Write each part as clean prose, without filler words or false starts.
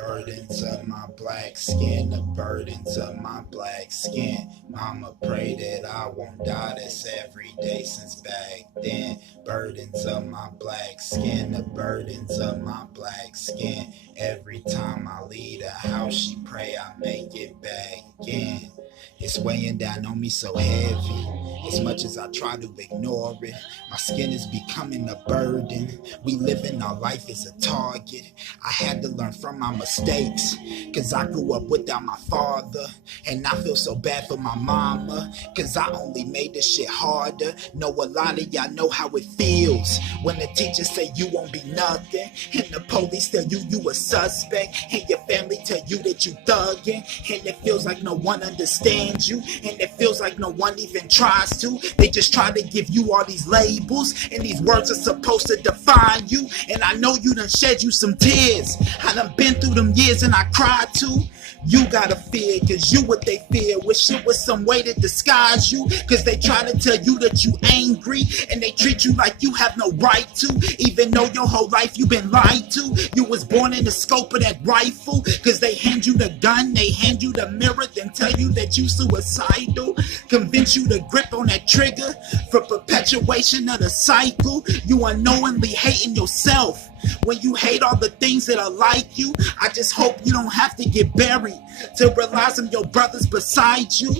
burdens of my black skin, the burdens of my black skin. Mama pray that I won't die, that's every day since back then. Burdens of my black skin, the burdens of my black skin. Every time I leave the house, she pray I make it back in. It's weighing down on me so heavy. As much as I try to ignore it, my skin is becoming a burden. We living our life as a target. I had to learn from my mistakes, cause I grew up without my father. And I feel so bad for my mama, cause I only made this shit harder. Know a lot of y'all know how it feels when the teachers say you won't be nothing, and the police tell you a suspect, and your family tell you that you thugging. And it feels like no one understands you, and it feels like no one even tries to. They just try to give you all these labels, and these words are supposed to define you. And I know you done shed you some tears. I done been through them years and I cried too. You gotta fear, cause you what they fear. Wish it was some way to disguise you, cause they try to tell you that you angry, and they treat you like you have no right to, even though your whole life you been lied to. You was born in the scope of that rifle, cause they hand you the gun, they hand you the mirror, then tell you that you suicidal, convince you to grip on that trigger for perpetuation of the cycle. You unknowingly hating yourself when you hate all the things that are like you. I just hope you don't have to get buried to realize I'm your brothers beside you.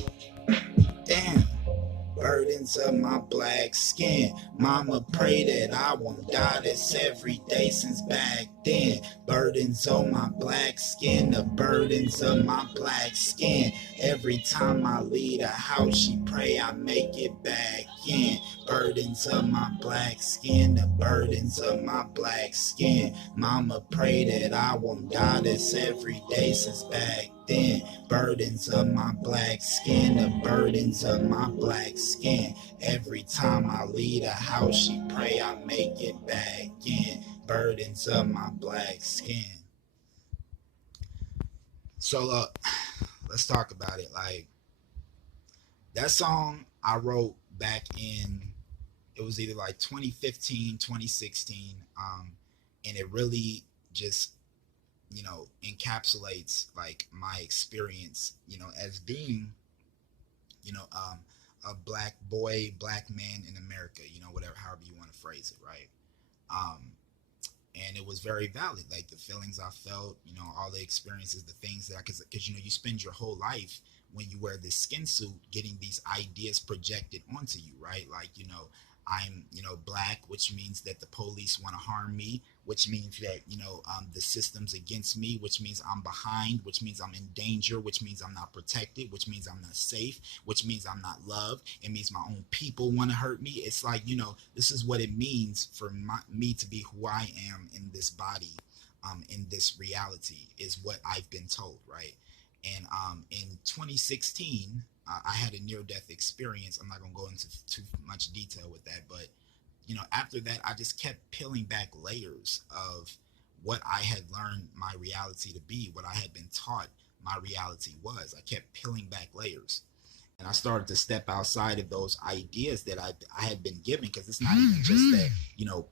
Damn. Burdens of my black skin. Mama pray that I won't die, that's every day since back then. Burdens on my black skin, the burdens of my black skin. Every time I leave the house, she pray I make it back in. Burdens of my black skin, the burdens of my black skin. Mama pray that I won't die, that's every day since back then. Burdens of my black skin, the burdens of my black skin. Every time I leave the house, she pray I make it back in. Burdens of my black skin. So let's talk about it. Like, that song I wrote back in, it was either like 2015, 2016, and it really just, encapsulates like my experience, as being, a black boy, black man in America, whatever, however you want to phrase it, right? Um, and it was very valid, like the feelings I felt, all the experiences, the things that because you spend your whole life when you wear this skin suit getting these ideas projected onto you, right? Like, I'm, black, which means that the police want to harm me, which means that, the system's against me, which means I'm behind, which means I'm in danger, which means I'm not protected, which means I'm not safe, which means I'm not loved. It means my own people want to hurt me. It's like, this is what it means for me to be who I am in this body, in this reality, is what I've been told, right? And in 2016, I had a near-death experience. I'm not going to go into too much detail with that, but after that, I just kept peeling back layers of what I had learned my reality to be, what I had been taught my reality was. I kept peeling back layers, and I started to step outside of those ideas that I had been given, because it's not even just that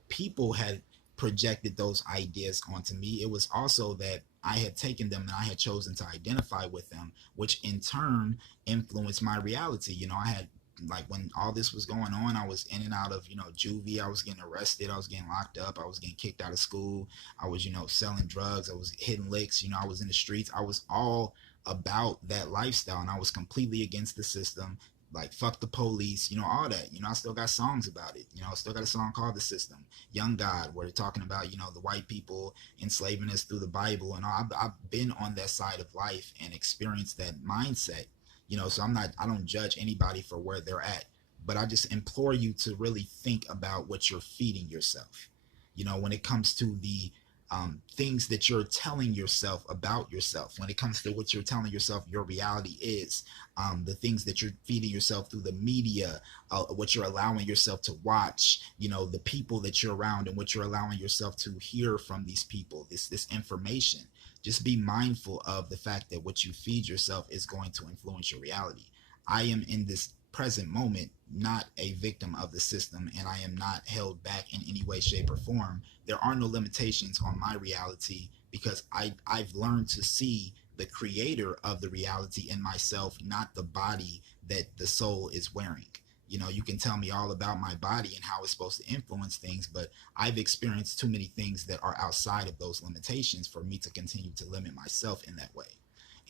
people had projected those ideas onto me. It was also that I had taken them and I had chosen to identify with them, which in turn influenced my reality. I had, like, when all this was going on, I was in and out of, juvie. I was getting arrested. I was getting locked up. I was getting kicked out of school. I was, selling drugs. I was hitting licks. I was in the streets. I was all about that lifestyle, and I was completely against the system. Like, fuck the police, all that. I still got songs about it. I still got a song called The System, Young God, where they're talking about, the white people enslaving us through the Bible. And I've been on that side of life and experienced that mindset, so I don't judge anybody for where they're at, but I just implore you to really think about what you're feeding yourself, when it comes to the things that you're telling yourself about yourself, when it comes to what you're telling yourself your reality is, the things that you're feeding yourself through the media, what you're allowing yourself to watch, the people that you're around, and what you're allowing yourself to hear from these people, this information. Just be mindful of the fact that what you feed yourself is going to influence your reality. I am in this present moment not a victim of the system, and I am not held back in any way, shape, or form. There are no limitations on my reality because I've learned to see the creator of the reality in myself, not the body that the soul is wearing. You know, you can tell me all about my body and how it's supposed to influence things, but I've experienced too many things that are outside of those limitations for me to continue to limit myself in that way.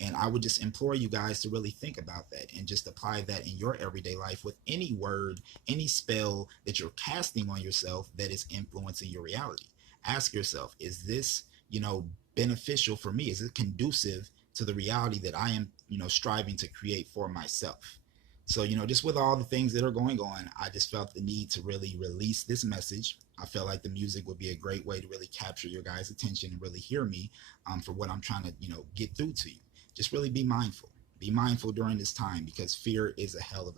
And I would just implore you guys to really think about that and just apply that in your everyday life with any word, any spell that you're casting on yourself that is influencing your reality. Ask yourself, is this, beneficial for me? Is it conducive to the reality that I am, striving to create for myself? So, just with all the things that are going on, I just felt the need to really release this message. I felt like the music would be a great way to really capture your guys' attention and really hear me for what I'm trying to, get through to you. Just really be mindful. Be mindful during this time because fear is a hell of a